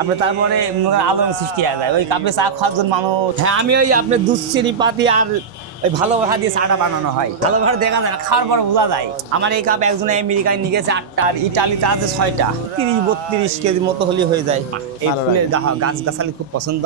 আপনি তারপরে আলোড়ন সৃষ্টি হয়ে যায়। ওই কাপে চা খাওয়ার জন্য মানুষ হ্যাঁ আমি ওই আপনি দুধ চিনি পাতি আর ওই ভালোবাসা দিয়ে চাটা বানানো হয়। ভালোবাসা দেখা যায় না খাওয়ার পর বোঝা যায়। আমার এই কাপ একজনে আমেরিকায় নিয়ে গেছে আটটা আর ইটালিতে আছে ছয়টা। তিরিশ বত্রিশ কেজি মতো হলে হয়ে যায়। এই ভালো ফুলের গাছ গাছালি খুব পছন্দ।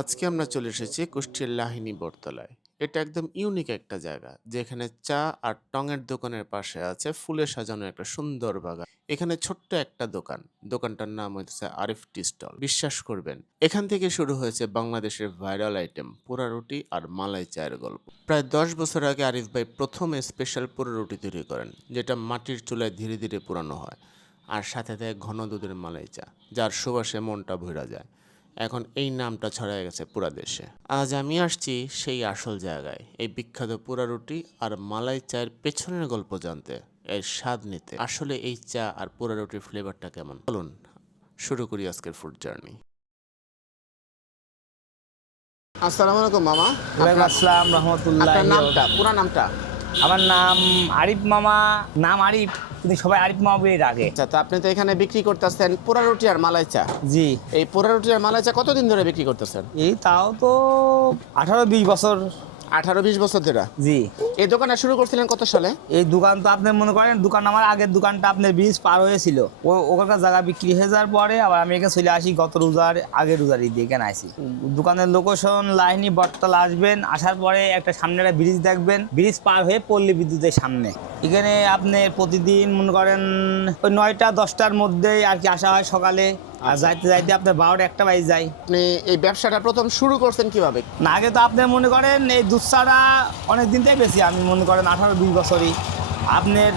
আজকে আমরা চলে এসেছি কুষ্টিয়ার লাহিনী বটতলায়। এটা একদম ইউনিক একটা জায়গা, যেখানে চা আর টঙের দোকানের পাশে আছে ফুলে সাজানো একটা সুন্দর বাগান। এখানে ছোট্ট একটা দোকান, দোকানটার নাম হচ্ছে আরিফ টি স্টল। বিশ্বাস করবেন, এখান থেকে শুরু হয়েছে বাংলাদেশের ভাইরাল আইটেম, পোড়া রুটি আর মালাই চায়ের গল্প। প্রায় দশ বছর আগে আরিফ ভাই প্রথম স্পেশাল পোড়া রুটি তৈরি করেন, যেটা মাটির চুলায় ধীরে ধীরে পুরানো হয়। আর সাথে দেয় ঘন দুধের মালাই চা যার সুবাসে মনটা ভরা যায়। এখন এই নামটা ছড়ায় গেছে পুরা দেশে। আজ আমি আসছি সেই আসল জায়গায় এই বিখ্যাত পুরা রুটি আর মালাই চায়ের পেছনের গল্প জানতে এর স্বাদ নিতে। আসলে এই চা আর পুরা রুটির ফ্লেভারটা কেমন? বলুন শুরু করি আজকের ফুড জার্নি আসসালামু আলাইকুম মামা। ওয়ালাইকুম আসসালাম রহমতুল্লাহ আপনার নামটা পুরা নামটা? আমার নাম আরিফ মামা। নাম আরিফ কিন্তু সবাই আরিফ মামা বলে ডাকে। আচ্ছা তো আপনি তো এখানে বিক্রি করতেছেন পোড়া রুটি আর মালাই চা। জি। এই পোড়া রুটি আর মালাই চা কতদিন ধরে বিক্রি করতেছেন? এই তাও তো আঠারো বিশ বছর আঠারো বিশ বছর ধরে? জি। এই দোকানটা শুরু করছিলেন কত সালে? এই দোকান তো আপনি মনে করেন দোকান আমার আগের দোকানটা আপনার ব্রিজ পার হয়েছিল। ও ওখানকার জায়গা বিক্রি হয়ে যাওয়ার পরে আবার আমি এখানে চলে আসি গত রোজার আগের রোজার ঈদ দিয়ে এখানে আসি। দোকানের লোকেশন লাইনি বটতলা আসবেন আসার পরে একটা সামনে একটা ব্রিজ দেখবেন। ব্রিজ পার হয়ে পল্লী বিদ্যুতের সামনে। এখানে আপনি প্রতিদিন মনে করেন ওই নয়টা দশটার মধ্যেই আর কি আসা হয় সকালে। আর যাইতে যাইতে আপনার বারোটা একটা বাইজ যায়। আপনি এই ব্যবসাটা প্রথম শুরু করছেন কীভাবে? না আগে তো আপনি মনে করেন এই দুধ অনেক দিন থেকে বেশি আমি মনে করেন আঠারো বিশ বছরই। আপনার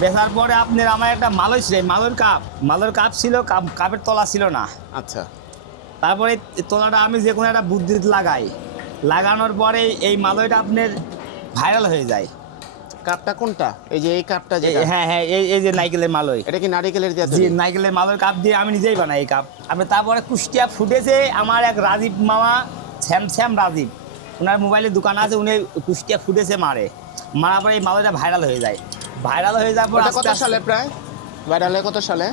বেচার পরে আপনার আমার একটা মালই ছিল মালের কাপ। মালের কাপ ছিল কাপ কাপের তলা ছিল না। আচ্ছা। তারপরে তলাটা আমি যে কোনো একটা বুদ্ধিত লাগাই। লাগানোর পরে এই মালয়টা আপনার ভাইরাল হয়ে যায়। কাপটা কোনটা? এই যে এই কাপটা যেটা। হ্যাঁ হ্যাঁ এই এই যে নাইকেলের মালয় এটা কি নারিকেলের দিয়ে জি নাইকেলের মালের কাপ দিয়ে আমি নিজেই বানাই এই কাপ। আমি তারপরে কুষ্টিয়া ফুটেছে আমার এক রাজীব মামা শ্যাম শ্যাম রাজীব। ওনার মোবাইলের দোকান আছে উনি কুষ্টিয়া ফুটেছে মারে। মারার পরে এই মালটা ভাইরাল হয়ে যায়। ভাইরাল হয়ে যাওয়ার পর কত সালে প্রায়? ভাইরালে কত সালে?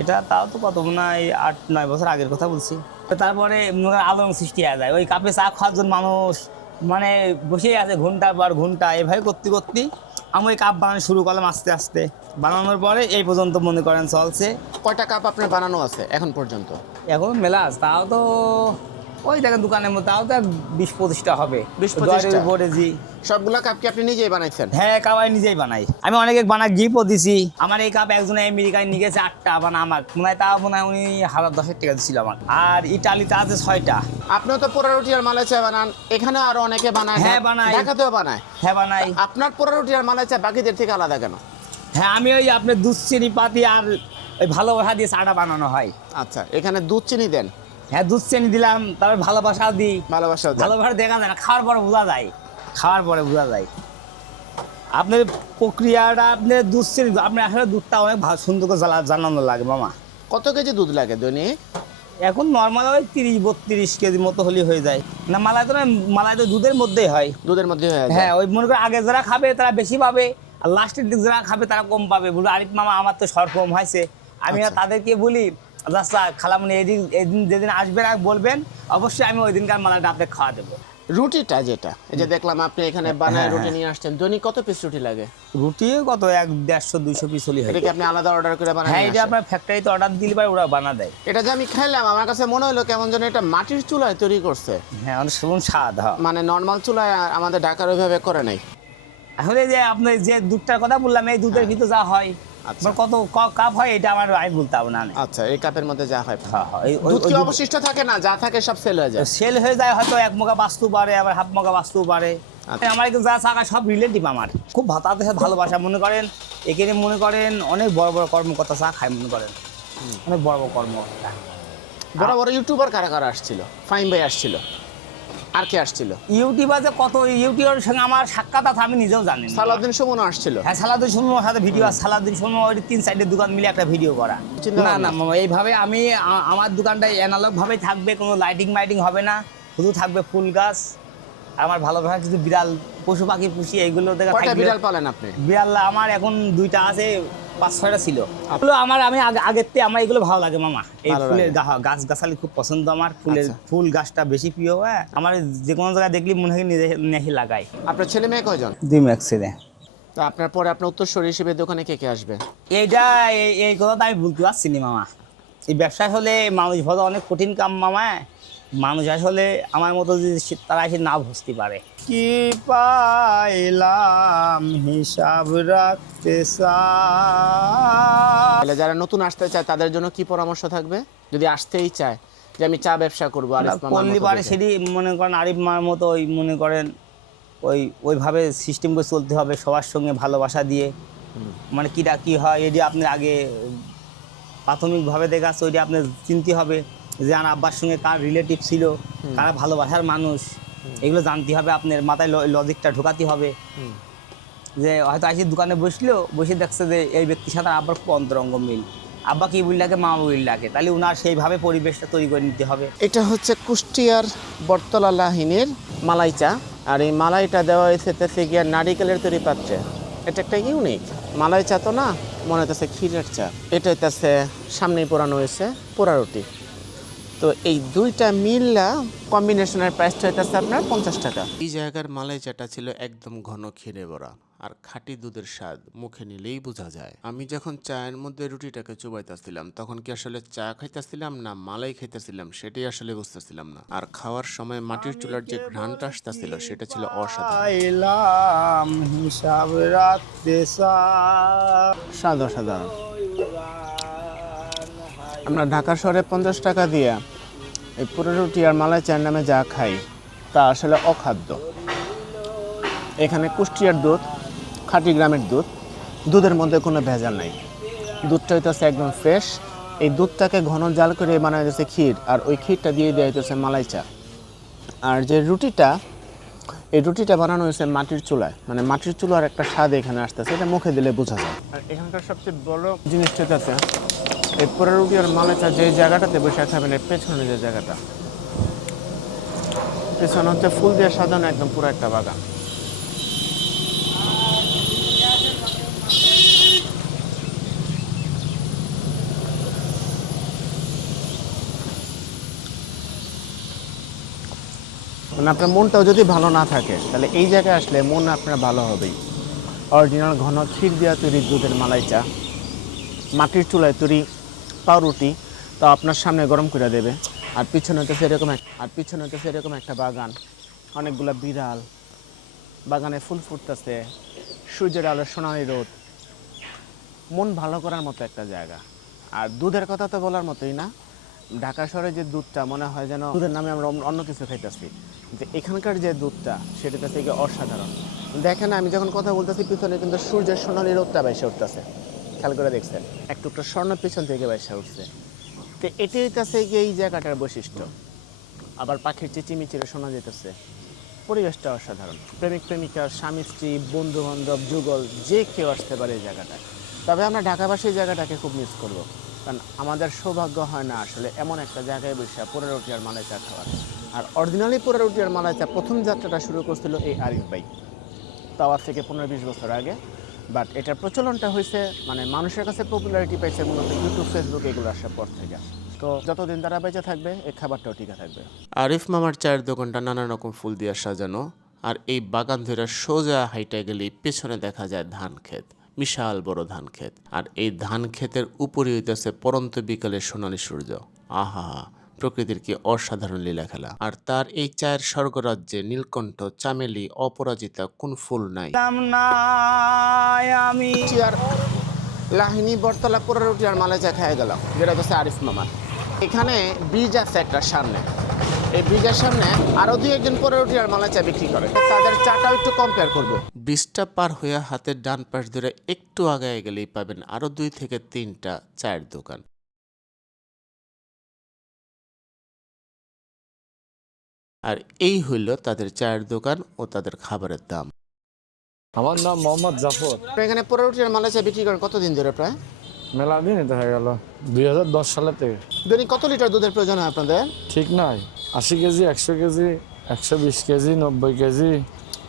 এটা তাও তো কত মনে হয় আট নয় বছর আগের কথা বলছি। তারপরে আলোড়ন সৃষ্টি হয়ে যায়। ওই কাপে চা খাওয়ার জন্য মানুষ মানে বসেই আছে ঘণ্টা পর ঘণ্টা এভাবে করতে করতে আমি ওই কাপ বানানো শুরু করলাম আস্তে আস্তে। বানানোর পরে এই পর্যন্ত মনে করেন চলছে। কয়টা কাপ আপনার বানানো আছে এখন পর্যন্ত? এখন মেলা আছে, তাও তো ওই দেখেন দোকানের মধ্যে তাও তো বিশ পঁচিশটা হবে। 20 25 উপরে জি। সবগুলা কাপ কি আপনি নিজেই বানাইছেন? হ্যাঁ কাপ আমি নিজেই বানাই। আমি অনেকে বানা গিফটও দিছি। আমার এই কাপ একজনে আমেরিকায় নিয়ে গেছে আটটা বানা আমার। মনে হয় তাও মনে হয় উনি হাজার দশেক টাকা দিছিল আমার। আর ইটালিতে আছে ছয়টা। আপনিও তো পোড়া রুটি আর মালাই চা বানান। এখানেও আরও অনেকে বানায় হ্যাঁ, বানায়। ঢাকাতেও বানায়? হ্যাঁ বানাই। আপনার পোড়া রুটি আর মালাই চা বাকিদের থেকে আলাদা কেন? হ্যাঁ আমি ওই আপনার দুধ চিনি পাতি আর ওই ভালোবাসা দিয়ে চাটা বানানো হয়। আচ্ছা এখানে দুধ চিনি দেন। হ্যাঁ দুধ চিনি দিলাম তারপর ভালোবাসা দিই। ভালোবাসা ভালোবাসা দেখা যায় না খাওয়ার পরে বোঝা যায়। খাওয়ার পরে বোঝা যায়। আপনার প্রক্রিয়াটা আপনার দুধ চিনি আপনার আসলে দুধটা অনেক ভালো সুন্দর করে জ্বালা জানানো লাগে মামা। কত কেজি দুধ লাগে দৈনিক? এখন নর্মাল ওই তিরিশ বত্রিশ কেজি মতো হলে হয়ে যায়। না মালাই তো না মালাই তো দুধের মধ্যেই হয়। দুধের মধ্যে হয় হ্যাঁ ওই মনে করে আগে যারা খাবে তারা বেশি পাবে। আর লাস্টের দিক যারা খাবে তারা কম পাবে। বলে আরিফ মামা আমার তো সর কম হয়েছে। আমি আচ্ছা। তাদেরকে বলি রাস্তা খালামনি এদিন এদিন যেদিন আসবেন আর বলবেন অবশ্যই আমি ওই দিনকার মালাটা আপনাকে খাওয়া দেবো। রুটিটা যেটা এই যে দেখলাম আপনি এখানে বানায় হ্যাঁ, রুটি হ্যাঁ। নিয়ে আসছেন দৈনিক কত পিস রুটি লাগে? রুটি কত এক দেড়শো দুইশো পিস হলে হয়। এটা কি আপনি আলাদা অর্ডার করে বানায় হ্যাঁ এটা আপনার ফ্যাক্টরিতে অর্ডার দিলে পারে ওরা বানা দেয়। এটা যে আমি খাইলাম আমার কাছে মনে হলো কেমন যেন এটা মাটির চুলায় তৈরি করছে। হ্যাঁ অনেক সুন্দর স্বাদ হ্যাঁ। মানে নর্মাল চুলায় আমাদের ঢাকার ওইভাবে করে নাই। আসলে যে আপনি যে দুধটার কথা বললাম এই দুধের ভিতরে যা হয় হ্যাঁ। আচ্ছা। কত ক- কাপ হয় এটা আমার আমি বলতে পারব না আচ্ছা এই কাপের মধ্যে যা হয় হ্যাঁ, হ্যাঁ, দুধ কি অবশিষ্ট থাকে না? যা থাকে সব সেল হয়ে যায়। সেল হয়ে যায় হয়তো এক মগা বাস্তু পারে আবার হাফ মগা বাস্তু পারে আচ্ছা। আমার যা চাকা সব রিলেটিভ আমার। খুব ভাতাতে সাথে ভালোবাসা মনে করেন এখানে মনে করেন অনেক বড় বড় কর্মকর্তা চা খায় মনে করেন। অনেক বড় বড় কর্মকর্তা। বড় বড় ইউটিউবার কারা কারা আসছিল? ফাইন ভাই আসছিল। আর কে আসছিল? ইউটিউবার কত ইউটিউবের সঙ্গে আমার সাক্ষাৎ আছে আমি নিজেও জানি না। সালাউদ্দিন সুমন আসছিল? হ্যাঁ সালাদুল সুমন সাথে ভিডিও আছে। সালাদুল সুমন ওই তিন সাইডের দোকান মিলে একটা ভিডিও করা। না না এইভাবে আমি আমার দোকানটা অ্যানালগ ভাবে থাকবে কোনো লাইটিং মাইটিং হবে না। শুধু থাকবে ফুল গাছ আমার ভালোবাসা কিছু বিড়াল পশু পাখি পুষি এইগুলো দেখে বিড়াল পালেন আপনি? বিড়াল আমার এখন দুইটা আছে। পাঁচ ছয়টা ছিল। এগুলো আমার আমি আগের থেকে আমার এগুলো ভালো লাগে মামা। এই ফুলের গাছ গাছালি খুব পছন্দ আমার। ফুলের আচ্ছা। ফুল গাছটা বেশি প্রিয় হ্যাঁ। আমার যে কোনো জায়গায় দেখলি মনে হয় নিজে নেহি লাগাই আপনার ছেলে মেয়ে কয়জন? দুই ম্যাক্সিদে তো আপনার পরে আপনার উত্তরস্বরী হিসেবে দোকানে কে কে আসবে? এইটা এই এই কথাটা আমি বলতে পারছি না মামা। এই ব্যবসায় হলে মানুষ ভালো অনেক কঠিন কাম মামা। মানুষ আসলে আমার মতো যদি তারা এসে না বুঝতে পারে। কি পাইলাম হিসাব রাখতে চাই? তাহলে যারা নতুন আসতে চায় তাদের জন্য কি পরামর্শ থাকবে? যদি আসতেই চায় যে আমি চা ব্যবসা করব করলি পারে সেটি মনে করেন আরিফ মার মতো ওই মনে করেন ওই ওইভাবে সিস্টেম করে চলতে হবে সবার সঙ্গে ভালোবাসা দিয়ে। মানে কীটা কী হয় এটি আপনি আগে প্রাথমিকভাবে দেখা যাচ্ছে ওইটা আপনার চিনতে হবে যে আর আব্বার সঙ্গে কার রিলেটিভ ছিল কারা ভালোবাসার মানুষ এগুলো জানতে হবে আপনার মাথায় লজিকটা ঢোকাতে হবে। যে হয়তো আইসি দোকানে বসল বসে দেখছে যে এই ব্যক্তির সাথে আব্বার খুব অন্তরঙ্গ মিল। আব্বা কি বলি লাগে মা বলি লাগে তাহলে উনার সেইভাবে পরিবেশটা তৈরি করে নিতে হবে। এটা হচ্ছে কুষ্টিয়ার বটতলা লাহিনীর মালাই চা আর এই মালাইটা দেওয়া হয়েছে গিয়া নারিকেলের তৈরি পাত্রে। এটা একটা ইউনিক। মালাই চা তো না, মনে হইতেছে ক্ষীরের চা। এটা হইতেছে সামনেই পোড়ানো হয়েছে পোড়া রুটি। তো এই দুইটা মিললা কম্বিনেশনের প্রাইসটা হইতেছে আপনার পঞ্চাশ টাকা। এই জায়গার মালাই চাটা ছিল একদম ঘন ক্ষীরে ভরা। আর খাঁটি দুধের স্বাদ মুখে নিলেই বোঝা যায়। আমি যখন চায়ের মধ্যে রুটিটাকে চুবাইতেছিলাম তখন কি আসলে চা খাইতেছিলাম না মালাই খাইতেছিলাম সেটাই আসলে বুঝতেছিলাম না। আর খাওয়ার সময় মাটির চুলার যে ঘ্রাণটা আসতেছিল সেটা ছিল অসাধারণ। হিসাব রাখতে আমরা ঢাকা শহরে পঞ্চাশ টাকা দিয়ে এই পুরো রুটি আর মালাই চায়ের নামে যা খাই তা আসলে অখাদ্য। এখানে কুষ্টিয়ার দুধ খাঁটি গ্রামের দুধ। দুধের মধ্যে কোনো ভেজাল নাই। দুধটা হইতেছে একদম ফ্রেশ এই দুধটাকে ঘন জাল করে বানানো যাচ্ছে ক্ষীর, আর ওই ক্ষীরটা দিয়ে দেওয়া হইতেছে মালাই চা। আর যে রুটিটা, এই রুটিটা বানানো হয়েছে মাটির চুলায়। মানে মাটির চুলার একটা স্বাদ এখানে আসতেছে, এটা মুখে দিলে বোঝা যায়। আর এখানকার সবচেয়ে বড় জিনিসটা হচ্ছে এই পোড়া রুটি আর মালাইটা যে জায়গাটাতে বসে খাবেন এর পেছনে যে জায়গাটা। পেছনে হচ্ছে ফুল দিয়ে সাজানো একদম পুরো একটা বাগান। মানে আপনার মনটাও যদি ভালো না থাকে, তাহলে এই জায়গায় আসলে মন আপনার ভালো হবেই। অরিজিনাল ঘন ক্ষীর দেওয়া তৈরি দুধের মালাই চা, মাটির চুলায় তৈরি পাউরুটি, তা আপনার সামনে গরম করে দেবে। আর পিছনে এরকম এক আর পিছনে হতেছে এরকম একটা বাগান, অনেকগুলা বিড়াল, বাগানে ফুল ফুটতেছে, সূর্যের আলো সোনালি রোদ। মন ভালো করার মতো একটা জায়গা। আর দুধের কথা তো বলার মতোই না। ঢাকা শহরে যে দুধটা মনে হয় যেন দুধের নামে আমরা অন্য- কিছু খাইতেছি, যে এখানকার যে দুধটা সেটা থেকে অসাধারণ। দেখেন আমি যখন কথা বলতেছি, পিছনে কিন্তু সূর্যের সোনালি রোদটা বেসে উঠতেছে। খেয়াল করে দেখছেন, এক টুকটা স্বর্ণ পিছন থেকে বেসে উঠছে। তো এটাই হইতেছে গিয়ে এই জায়গাটার বৈশিষ্ট্য। আবার পাখির চিচিমিচিরে শোনা যেতেছে পরিবেশটা অসাধারণ। প্রেমিক প্রেমিকা স্বামী, স্ত্রী বন্ধু বান্ধব যুগল, যে কেউ আসতে পারে এই জায়গাটায়। তবে আমরা ঢাকাবাসী জায়গাটাকে খুব মিস করব। কারণ আমাদের সৌভাগ্য হয় না আসলে এমন একটা জায়গায় বসে পোড়া রুটি আর মালাই চা খাওয়ার। আর অরিজিনালি পোড়া রুটি আর মালাই চা প্রথম যাত্রাটা শুরু করছিল এই আরিফ ভাই। তাও আজ থেকে পনেরো বিশ বছর আগে। বাট এটার প্রচলনটা হয়েছে মানে মানুষের কাছে পপুলারিটি পাইছে মূলত ইউটিউব ফেসবুক এগুলো আসার পর থেকে। তো যতদিন তারা বেঁচে থাকবে, এই খাবারটাও টিকে থাকবে। আরিফ মামার চায়ের দোকানটা নানা রকম ফুল দিয়ে সাজানো, আর এই বাগান ধরে সোজা হাইটে গেলেই পেছনে দেখা যায় ধান ক্ষেত। বিশাল বড় ধান ক্ষেত। আর এই ধান ক্ষেতের উপরে হইতেছে পরন্ত বিকালের সোনালী সূর্য। আহা প্রকৃতির কি অসাধারণ লীলা খেলা আর তার এই চায়ের স্বর্গরাজ্যে নীলকণ্ঠ চামেলি অপরাজিতা কোন ফুল নাই। আমি। আর লাহিনী বটতলা পোড়া রুটি আর মালে চা খেয়ে গেলাম। যেটা হচ্ছে আরিফ মামার এখানে ব্রিজ আছে একটা সামনে। এই ব্রিজের সামনে আরও দুই একজন পোড়া রুটি আর মালাই চা বিক্রি করে। তাদের চাটাও একটু কম্পেয়ার করব। ব্রিজটা পার হয়ে হাতের ডান পাশ ধরে একটু আগায় গেলেই পাবেন আরও দুই থেকে তিনটা চায়ের দোকান। আর এই হইল তাদের চায়ের দোকান ও তাদের খাবারের দাম। আমার নাম মোহাম্মদ জাফর। এখানে পোড়া রুটি আর মালাই চা বিক্রি করেন কতদিন ধরে প্রায়? মেলা দিন এটা হয়ে গেল দুই হাজার দশ সালে থেকে। দৈনিক কত লিটার দুধের প্রয়োজন হয় আপনাদের? ঠিক নাই। আশি কেজি একশো কেজি একশো বিশ কেজি নব্বই কেজি।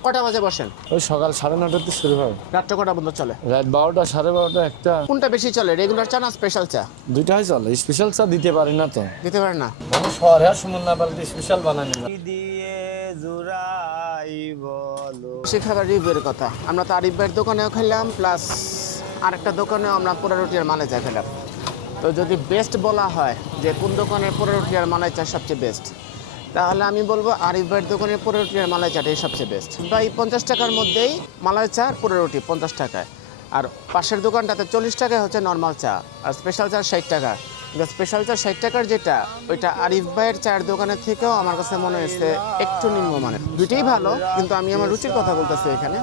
কটা বাজে বসেন? ওই সকাল সাড়ে নটাতে শুরু হয়। রাত্রে কটা পর্যন্ত চলে? রাত বারোটা সাড়ে বারোটা একটা। কোনটা বেশি চলে রেগুলার চা না স্পেশাল চা? দুইটাই চলে স্পেশাল চা দিতে পারি না তো। দিতে পারেন না? শহরে সুমন না পারলে স্পেশাল বানাই না দিয়ে জুড়াই বলো সে খাবার কথা। আমরা তো আরিফ ভাইয়ের দোকানেও খেলাম প্লাস আরেকটা দোকানেও আমরা পোড়া রুটি আর মালাই চা খেলাম। তো যদি বেস্ট বলা হয় যে কোন দোকানের পোড়া রুটি আর মালাই চা সবচেয়ে বেস্ট তাহলে আমি বলব আরিফ ভাইয়ের দোকানের পনেরো রুটি আর মালাই চাটাই সবচেয়ে বেস্ট প্রায় পঞ্চাশ টাকার মধ্যেই মালাই চা আর পোড়া রুটি পঞ্চাশ টাকায়। আর পাশের দোকানটাতে চল্লিশ টাকায় হচ্ছে নর্মাল চা, আর স্পেশাল চা ষাট টাকা। স্পেশাল চা ষাট টাকার যেটা, ওইটা আরিফ ভাইয়ের চায়ের দোকানের থেকেও আমার কাছে মনে হয়েছে একটু নিম্নমানের। দুইটাই ভালো, কিন্তু আমি আমার রুচির কথা বলতেছি এখানে।